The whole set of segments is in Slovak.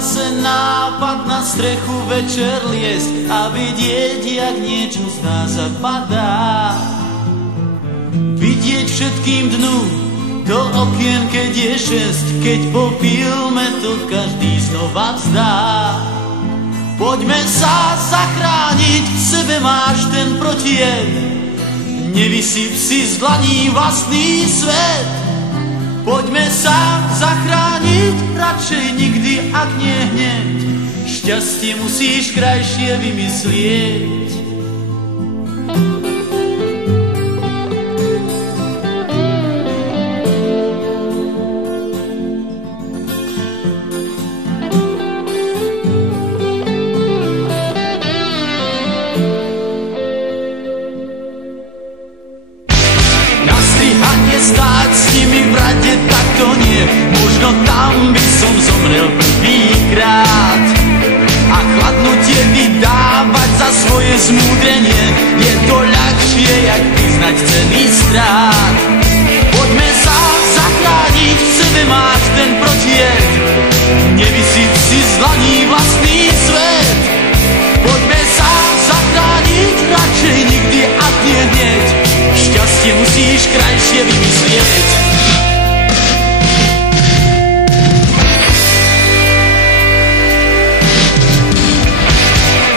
zase nápad na strechu večer liesť a vidieť, jak niečo z nás zapadá. Vidieť všetkým dnu do okien, keď je 6, keď popílme to každý znova vzdá. Poďme sa zachrániť, v sebe máš ten protijed, nevysyp si z dlaní vlastný svet. Poďme sa zachrániť, radšej nikdy, ak nie hneď, šťastie musíš krajšie vymyslieť. Stáť s nimi v rade, tak to nie, možno tam by som zomrel prvýkrát. A chladnutie vydávať za svoje zmúdrenie, je to ľahšie, jak priznať cený strát. Poďme sa zachrániť, v sebe máš ten protijed, nevysyp si z dlaní vlastný svet. Poďme sa zachrániť, radšej nikdy, ak nie hneď, šťastie musíš krajšie vymyslieť.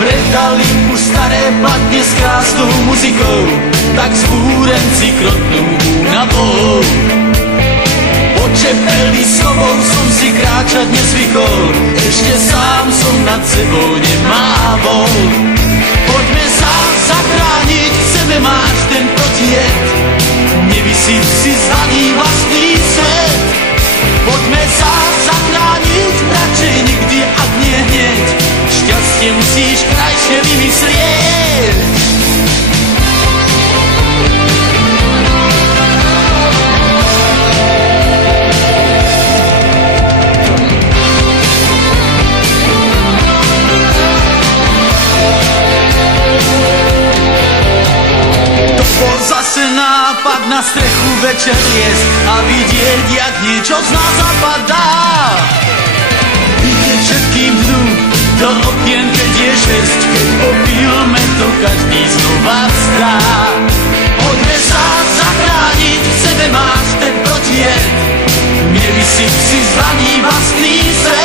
Predali už staré platne s krásnou muzikou, tak zbúrenci krotnú únavou. Počepeli sobou som si kráčať nezvykol, ešte sám som nad sebou nemával. Poďme sa zachrániť, v sebe máš ten protijed, nevysyp si z dlaní vlastný svet. Poďme sa zachrániť, radšej nikdy, ak nie hneď, šťastie musíš krajšie vymyslieť. Zase nápad na strechu večer liesť a vidieť, jak niečo z nás zapadá. Vidieť všetkým dnu do okien, keď je 6, keď popílme to každý znova vzdá. Poďme sa zachrániť, v sebe máš ten protijed, nevysyp si z dlaní vlastný svet.